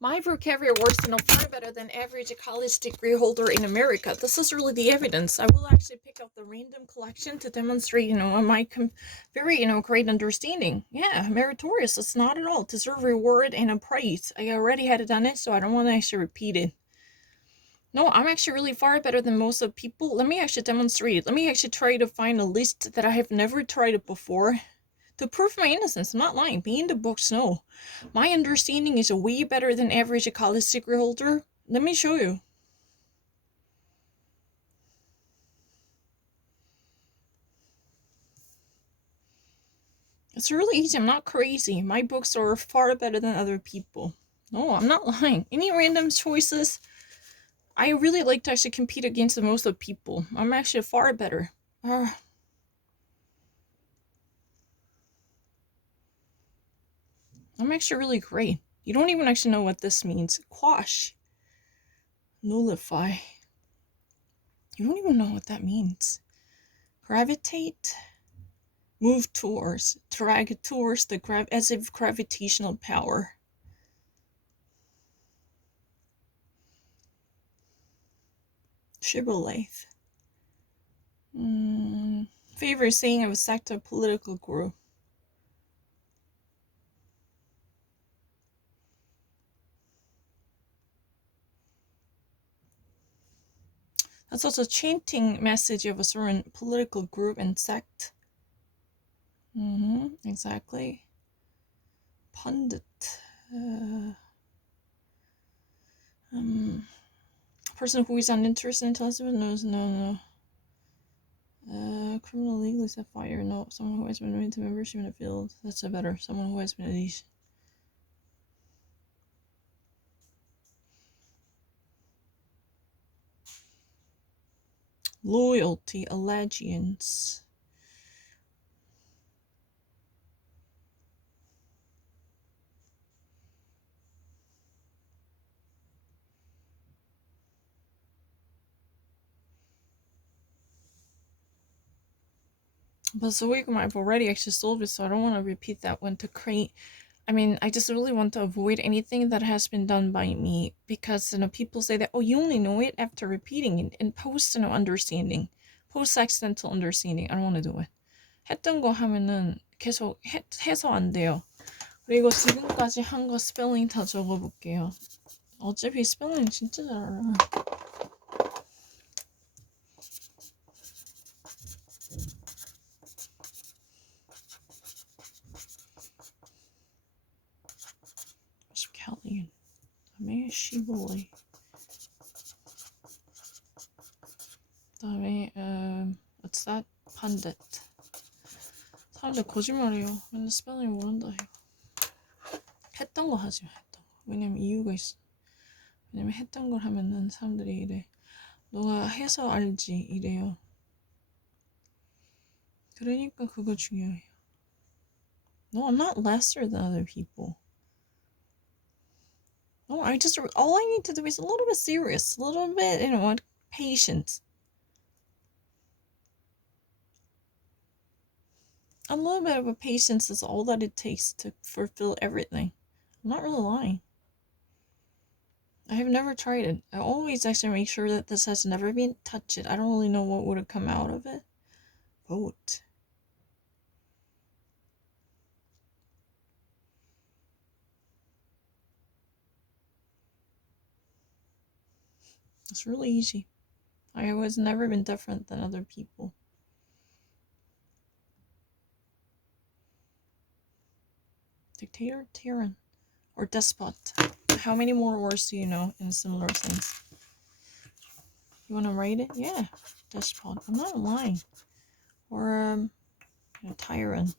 My vocabulary works far better than average college degree holder in America. This is really the evidence. I will actually pick up the random collection to demonstrate, my very, great understanding. Yeah, meritorious. It's not at all. Deserve reward and a praise. I already had done it, so I don't want to actually repeat it. No, I'm actually really far better than most of people. Let me actually demonstrate it. Let me actually try to find a list that I have never tried it before to prove my innocence. I'm not lying. Be in the books, no. My understanding is way better than average college degree holder. Let me show you. It's really easy. I'm not crazy. My books are far better than other people. No, I'm not lying. Any random choices? I really like to actually compete against the most of people. I'm actually far better. I'm actually really great. You don't even actually know what this means. Quash. Nullify. You don't even know what that means. Gravitate. Move towards. Drag towards the as if gravitational power. Shibboleth. Favorite saying of a sect or political group. That's also a chanting message of a certain political group and sect. Exactly. Pundit. Person who is uninterested in television knows no. Criminal legally set fire. No. Someone who has been made to membership in a field. That's a better. Someone who has been at least. Loyalty, allegiance. But so I've already actually solved it, so I don't want to repeat that one to create. I just really want to avoid anything that has been done by me because people say that you only know it after repeating it and post understanding, post accidental understanding. I don't want to do it. 했던 거 하면은 계속 해서 안 돼요. 그리고 지금까지 한 거 스펠링 다 적어볼게요. 어차피 스펠링 진짜 잘 알아. Callian. 다음에 시볼레. 다음에 what's that? Pundit. 사람들 거짓말해요. 맨날 스펠링 모른다 해요. 했던 거 하지 마. 했던 거. 왜냐면 이유가 있어. 왜냐면 했던 걸 하면은 사람들이 이래. 너가 해서 알지 이래요. 그러니까 그거 중요해요. No, I'm not lesser than other people. No, all I need to do is a little bit serious, a little bit, patience. A little bit of a patience is all that it takes to fulfill everything. I'm not really lying. I have never tried it. I always actually make sure that this has never been touched. I don't really know what would have come out of it. Vote. It's really easy. I was never been different than other people. Dictator, tyrant, or despot. How many more words do you know in a similar sense? You want to write it? Yeah, despot. I'm not lying. Or tyrant.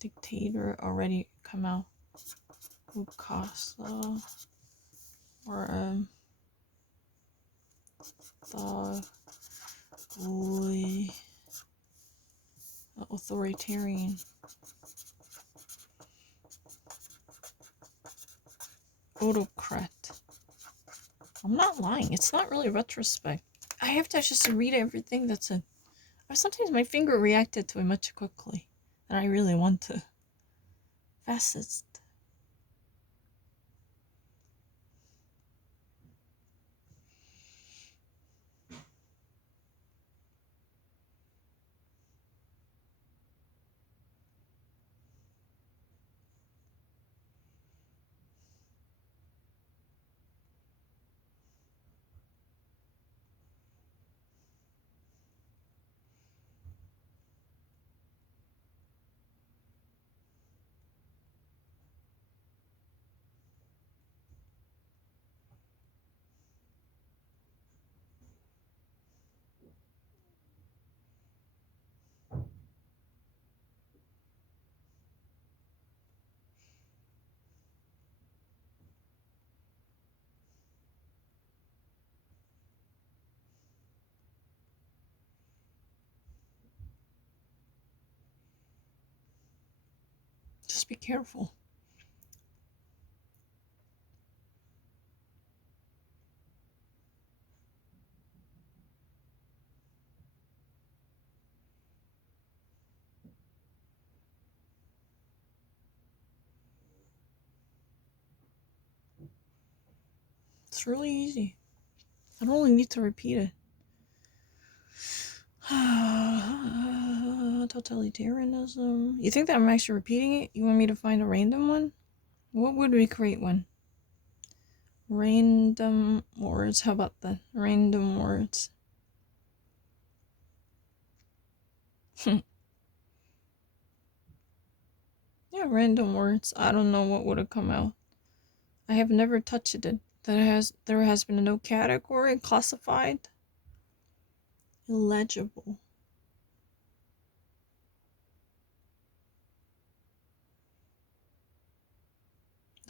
Dictator already come out. Ukasa. Or the authoritarian. Autocrat. I'm not lying. It's not really retrospect. I have to just read everything that's in. Sometimes my finger reacted to it much quickly than I really want to. Fastest. Just be careful. It's really easy. I don't really need to repeat it. Totalitarianism. You think that I'm actually repeating it? You want me to find a random one? What would we create one? Random words. How about that? Random words. Yeah, random words. I don't know what would have come out. I have never touched it. There has been no category classified. Illegible.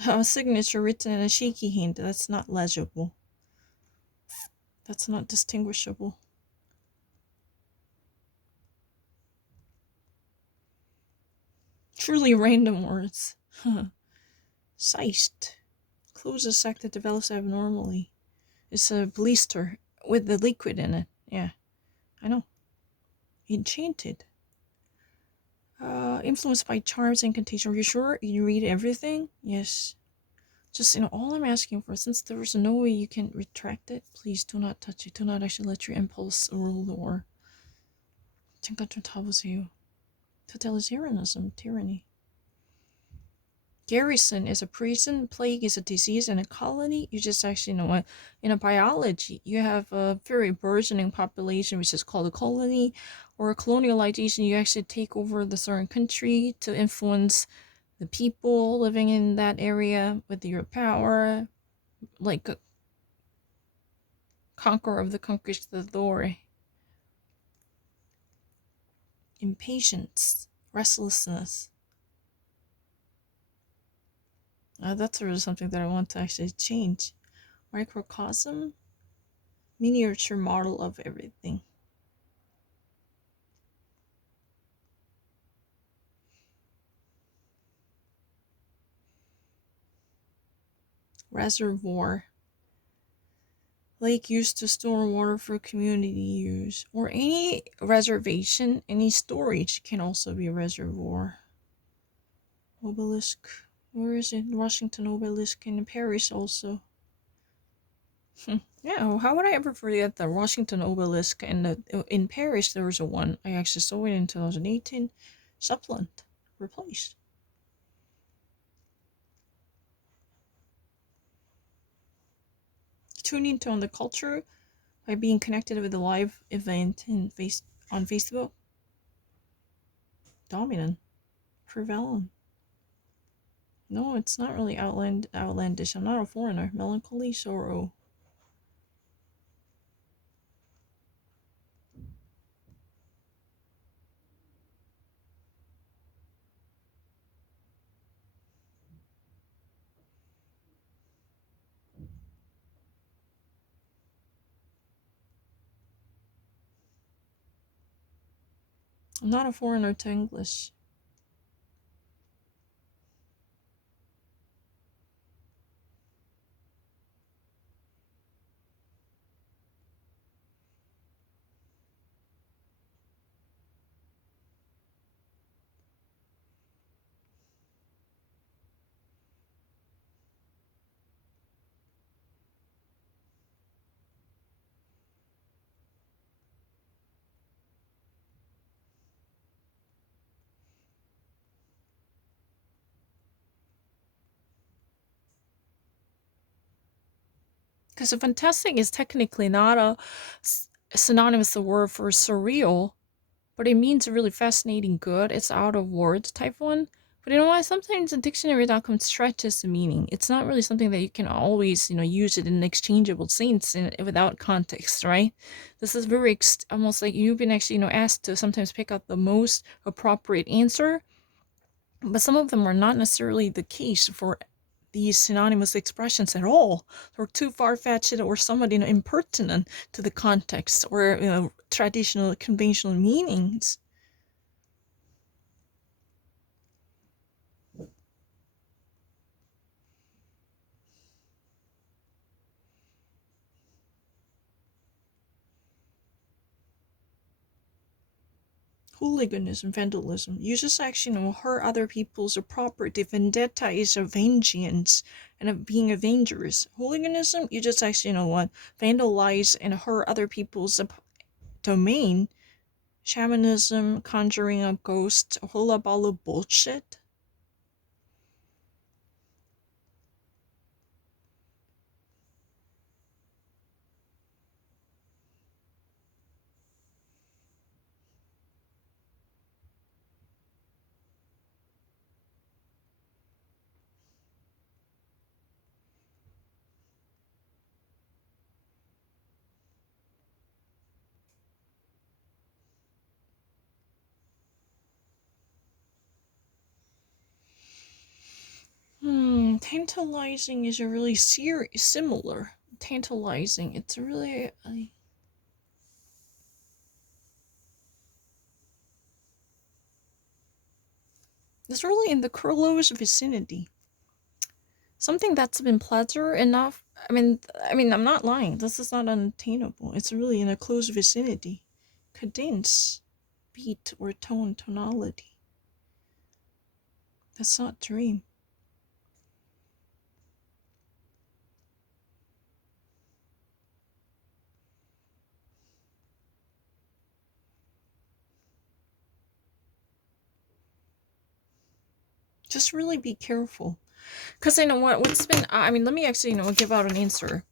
A signature written in a shaky hand. That's not legible. That's not distinguishable. Truly random words. Cyst. Closes sac that develops abnormally. It's a blister with the liquid in it. Yeah, I know. Enchanted. Influenced by charms and contagion. Are you sure you read everything? Yes. Just, all I'm asking for, since there is no way you can retract it, please do not touch it. Do not actually let your impulse rule the war. 잠깐 좀 타보세요. Totalitarianism, tyranny. Garrison is a prison, plague is a disease, and a colony, you just actually know what, in a biology, you have a very burgeoning population, which is called a colony, or a colonialization, you actually take over the certain country to influence the people living in that area with your power, like a conqueror of the conquistador. Impatience, restlessness. That's sort of something that I want to actually change. Microcosm, miniature model of everything. Reservoir, lake used to store water for community use, or any reservation, any storage can also be a reservoir. Obelisk, where is it? Washington Obelisk in Paris also. Yeah, how would I ever forget the Washington Obelisk? And in Paris there was a one. I actually saw it in 2018. Supplant replaced. Tune into on the culture by being connected with a live event on Facebook. Dominant, prevalent. No, it's not really outlandish. I'm not a foreigner. Melancholy, sorrow. I'm not a foreigner to English. Because a fantastic is technically not a synonymous word for surreal, but it means really fascinating good. It's out of words type one. But you know what? Sometimes a dictionary.com stretches the meaning. It's not really something that you can always, use it in an exchangeable sense without context, right? This is very almost like you've been actually, asked to sometimes pick out the most appropriate answer, but some of them are not necessarily the case for these synonymous expressions at all. They're too far-fetched or somewhat impertinent to the context or traditional conventional meanings. Hooliganism, vandalism. You just actually hurt other people's property. Vendetta is a vengeance and of being avengers. Hooliganism, you just actually vandalize and hurt other people's domain. Shamanism, conjuring a ghost, hula bala bullshit. Tantalizing is a really similar. Tantalizing, it's really... it's really in the close vicinity. Something that's been pleasure enough. I'm not lying. This is not unattainable. It's really in a close vicinity. Cadence, beat, or tonality. That's not dream. Just really be careful. Because what's been... let me actually, give out an answer.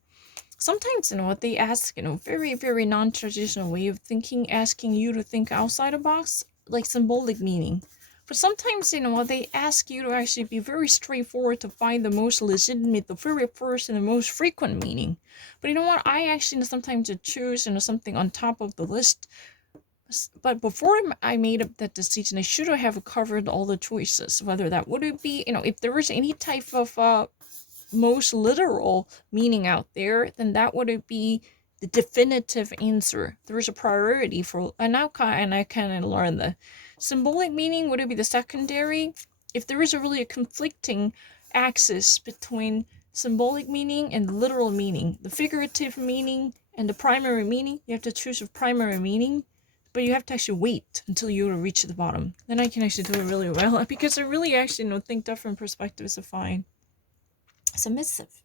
Sometimes, what they ask, very, very non-traditional way of thinking, asking you to think outside the box, like symbolic meaning. But sometimes, they ask you to actually be very straightforward to find the most legitimate, the very first and the most frequent meaning. But you know what? I actually sometimes choose, something on top of the list. But before I made up that decision, I should have covered all the choices. Whether that would it be, if there was any type of most literal meaning out there, then that would be the definitive answer. There's a priority for, and I kind of learned the symbolic meaning. Would it be the secondary? If there is a conflicting axis between symbolic meaning and literal meaning, the figurative meaning and the primary meaning, you have to choose a primary meaning. But you have to actually wait until you reach the bottom. Then I can actually do it really well, because I really actually think different perspectives are fine. Submissive,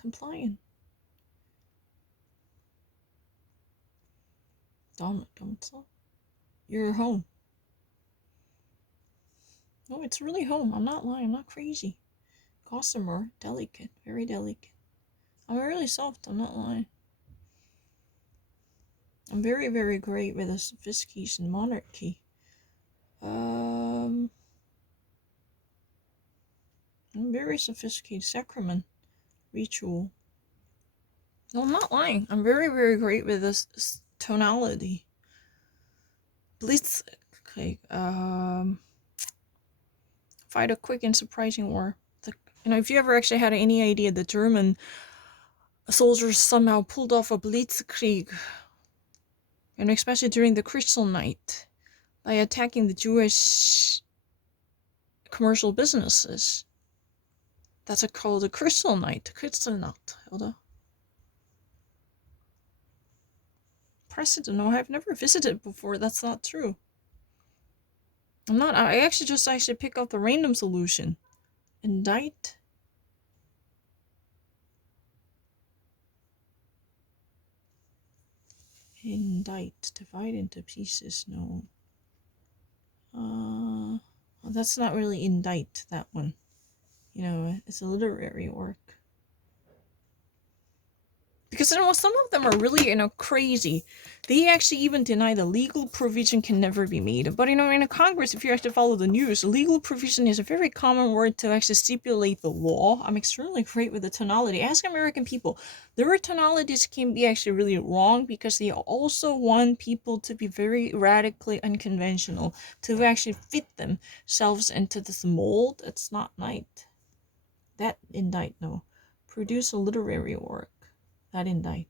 compliant, dominant. You're home. No, it's really home. I'm not lying. I'm not crazy. Gossamer, delicate, very delicate. I'm really soft. I'm not lying. I'm very, very great with the sophistication monarchy. I'm very sophisticated. Sacrament, ritual. No, I'm not lying. I'm very, very great with this tonality. Blitzkrieg. Fight a quick and surprising war. If you ever actually had any idea the German soldiers somehow pulled off a blitzkrieg, especially during the Crystal Night, by attacking the Jewish commercial businesses. That's called a Crystal Night. Kristallnacht, oder? Precedent. No, I've never visited before. That's not true. I actually just pick out the random solution. Indict. Indict. Divide into pieces. No. Well, that's not really indict, that one. It's a literary work. Because some of them are really crazy. They actually even deny the legal provision can never be made. But in a Congress, if you actually follow the news, legal provision is a very common word to actually stipulate the law. I'm extremely great with the tonality. Ask American people. Their tonalities can be actually really wrong, because they also want people to be very radically unconventional, to actually fit themselves into this mold. It's not right. That indict, no. Produce a literary work. That indict.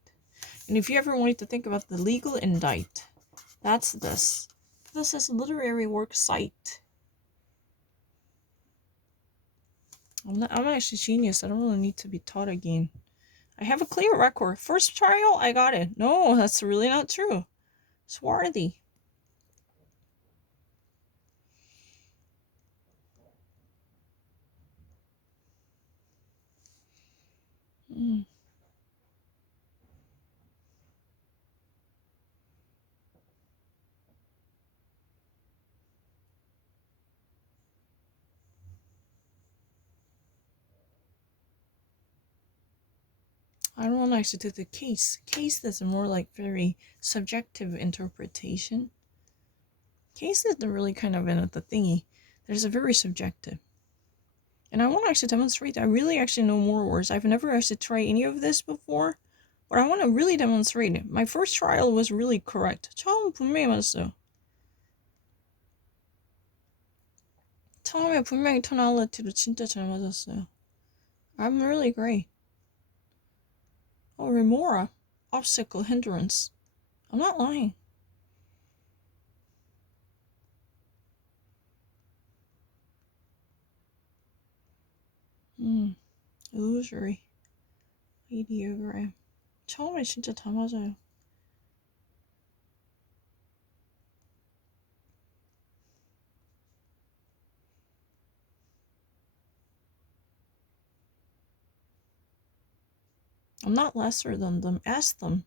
And if you ever wanted to think about the legal indict, that's this. This is literary work site. I'm actually genius. I don't really need to be taught again. I have a clear record. First trial, I got it. No, that's really not true. Swarthy. Mm. I don't want to actually do the case. Case is more like very subjective interpretation. Case is the really kind of in the thingy. There's a very subjective. And I want to actually demonstrate that I really actually know more words. I've never actually tried any of this before, but I want to really demonstrate it. My first trial was really correct. 처음 분명히 맞았어요. 처음에 분명히 tonality로 진짜 잘 맞았어요. I'm really great. Oh, remora. Obstacle, hindrance. I'm not lying. Illusory. Ideogram. 처음에 진짜 다 맞아요. I'm not lesser than them. Ask them.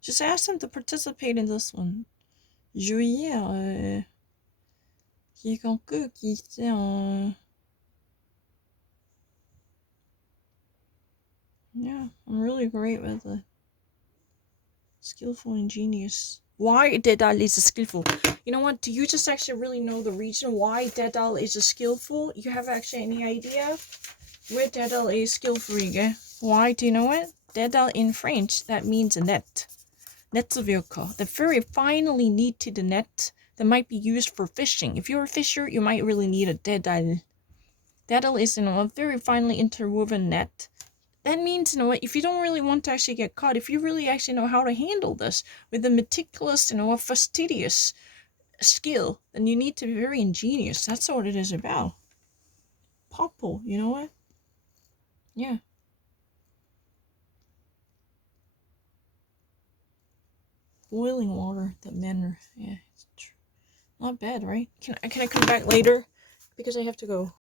Just ask them to participate in this one. Juillet, quelqu'un qui sait en... Yeah, I'm really great with it. Skillful, ingenious. Why Dedal is skillful? You know what? Do you just actually really know the reason why Dedal is skillful? You have actually any idea where Dedal is skillful? Why do you know it? Dedal in French, that means net. Netzwerker, the very finely knitted net that might be used for fishing. If you're a fisher, you might really need a Dedal. Dedal is, a very finely interwoven net. That means, if you don't really want to actually get caught, if you really actually know how to handle this with a meticulous, a fastidious skill, then you need to be very ingenious. That's what it is about. Popple, you know what? Yeah. Boiling water, that men are, yeah, it's true. Not bad, right? Can I come back later? Because I have to go.